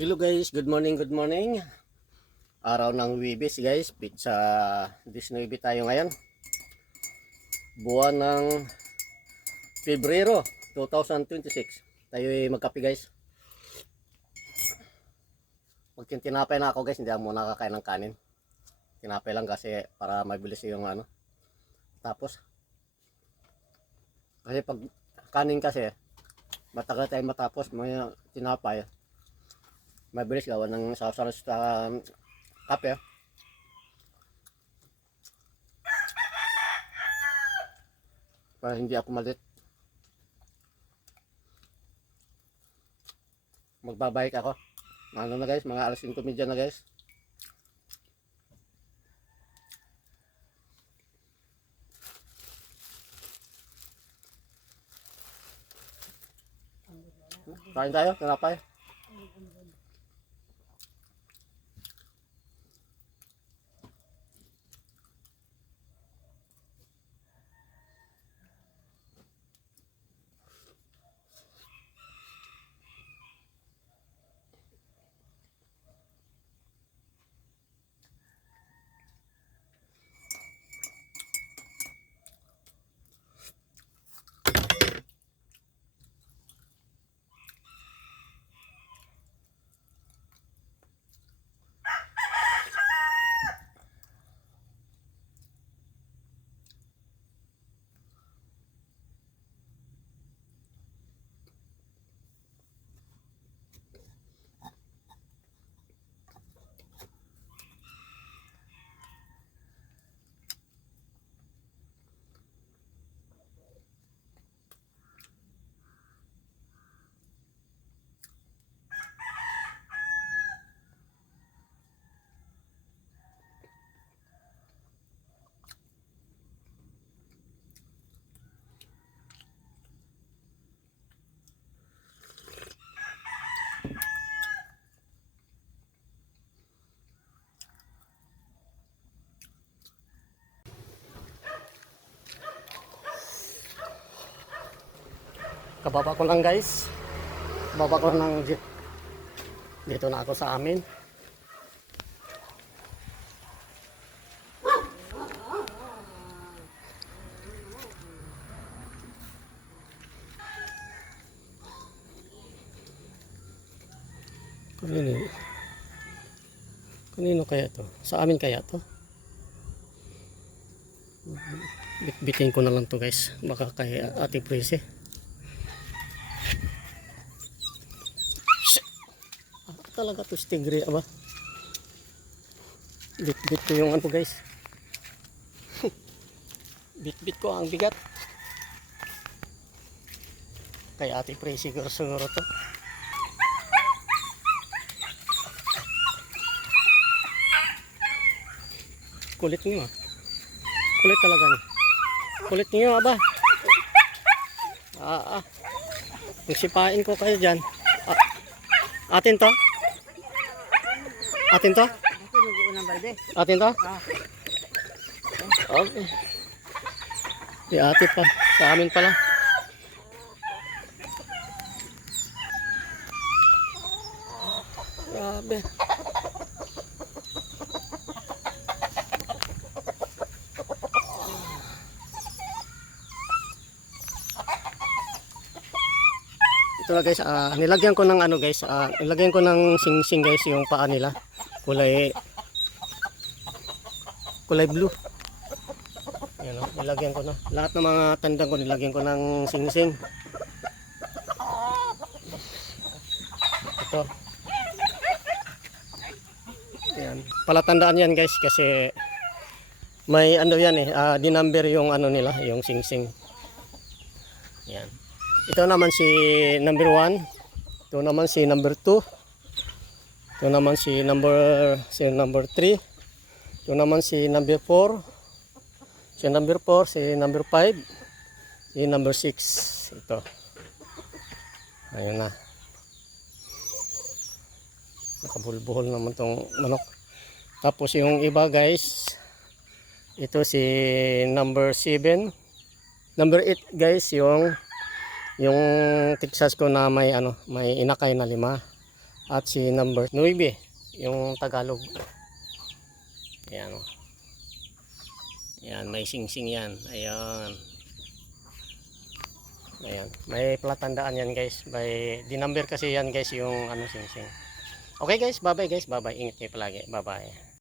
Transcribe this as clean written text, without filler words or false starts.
Hello guys, good morning, good morning. Araw ng Wibis guys, sa 19 tayo ngayon. Buwan ng Pebrero 2026. Tayo ay magkape guys. Magtinapay na ako guys, hindi ako muna kakain ng kanin. Tinapay lang kasi para mabilis yung ano. Tapos, kasi pag kanin kasi, matagal tayo matapos, may tinapay. Mabilis gawa ng sausaw sa kape. Para hindi ako malit. Magbabike ako. Ano na guys, mga alas 5:30 na guys. Kain tayo, tinapay. Kababa ko lang guys. Kababa ko ng jeep. Dito na ako sa amin. Kanino kaya to? Sa amin kaya to? Bitbitin ko na lang to guys. Baka kay Ate Prese. Talaga to stingray aba. Bit ko yung ano guys. Bit ko ang bigat. Kay Ate Prese siguro to. Kulit niyo ah. Kulit talaga niyo. Kulit niyo aba. Sipain ko kayo dyan. Atin to? Atin to? Atin to? Okay. Di ate pa. Sa amin pala. Grabe. Ito na guys, nilagyan ko ng ano guys, nilagyan ko ng sing-sing guys yung paa nila. Kulay blue. Ayan o, nilagyan ko na. Lahat ng mga tandang ko nilagyan ko ng sing-sing. Ito. Ayan. Palatandaan yan guys kasi may ano yan dinumber yung ano nila, yung sing-sing. Ayan. Ito naman si number 1. Ito naman si number 2. Ito naman si number 3. Ito naman si number 4. Si number 4, si number 5, si number 6. Ito. Ayun na. Nakabulbuhol naman tong manok. Tapos yung iba guys, ito si number 7. Number 8 guys, yung Texas ko na may inakay na 5. At si number 9, yung Tagalog. Ayan o. Ayan, may sing-sing yan. Ayan. Ayan. May palatandaan yan guys. By, di number kasi yan guys yung ano sing-sing. Okay guys, bye bye guys. Bye bye. Ingat kayo palagi. Bye bye.